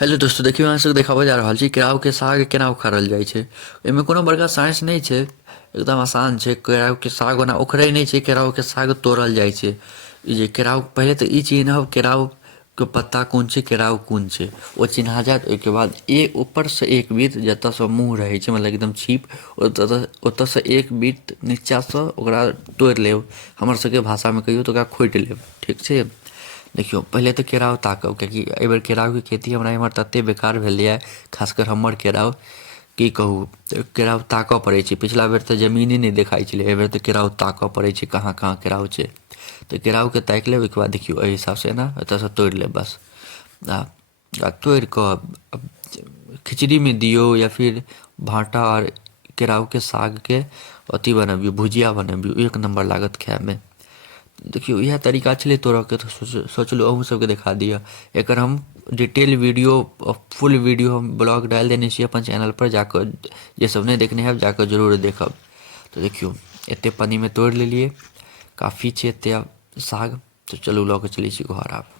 Hello दोस्तों, देखियो अहाँ सबके देखाबऽ जा रहल छी केराव के साग केना उखाड़ल जाइ छै। एहिमे कोनो बड़का साइंस नहि छै, एकदम आसान छै। केराव के साग ओना उखड़ै नहि छै, केराव के साग तोड़ल जाइ छै। ई जे केराव पहिले तऽ ई चिन्हब केराव के पत्ता कोन छै, केराव कोन छै, ओ चिन्हा जायत। ओहिके बाद ऊपरसँ एक बीत जतऽसँ मुँह रहै छै, मतलब एकदम छीप, ओतऽसँ एक बीत नीचाँसँ ओकरा तोड़ि लेब। हमर सबके भाषामे कहियो तऽ ओकरा खोंटि लेब, ठीक छै। देखियौ पहिले तऽ केराव ताकब, कियाकि एहिबेर केरावके खेती हमरा एम्हर ततेक बेकार भेलैए, खासकर हमर केराव की कहू। केराव ताकऽ पड़ै छै। पिछला बेर तऽ जमीने नहि देखाइ छलै, एहिबेर तऽ केराव ताकऽ पड़ै छै कहाँ कहाँ केराव छै। तऽ केरावके ताकि लेब, ओहिके बाद देखियौ एहि हिसाबसँ एना एतऽसँ तोड़ि लेब बस। आ तोड़ि कऽ खिचड़ीमे दियौ या फिर भाँटा आओर केरावके सागके अथी बनबियौ, भुजिया बनबियौ, एक नम्बर लागत खाइमे। देखियौ इएह तरीका छलै तोड़ऽके, तऽ सोचलहुँ अहूँ सबके देखा दिअ। एकर हम डिटेल वीडियो, फुल वीडियो हम ब्लॉग डालि देने छी अपन चैनलपर, जाकऽ जे सब नहि देखने हैब जाकऽ जरूर देखब। तऽ देखियौ एतेक पन्नीमे तोड़ि लेलिए, काफ़ी छै एतेक साग। तऽ चलू लऽ कऽ चलै छी घर आब।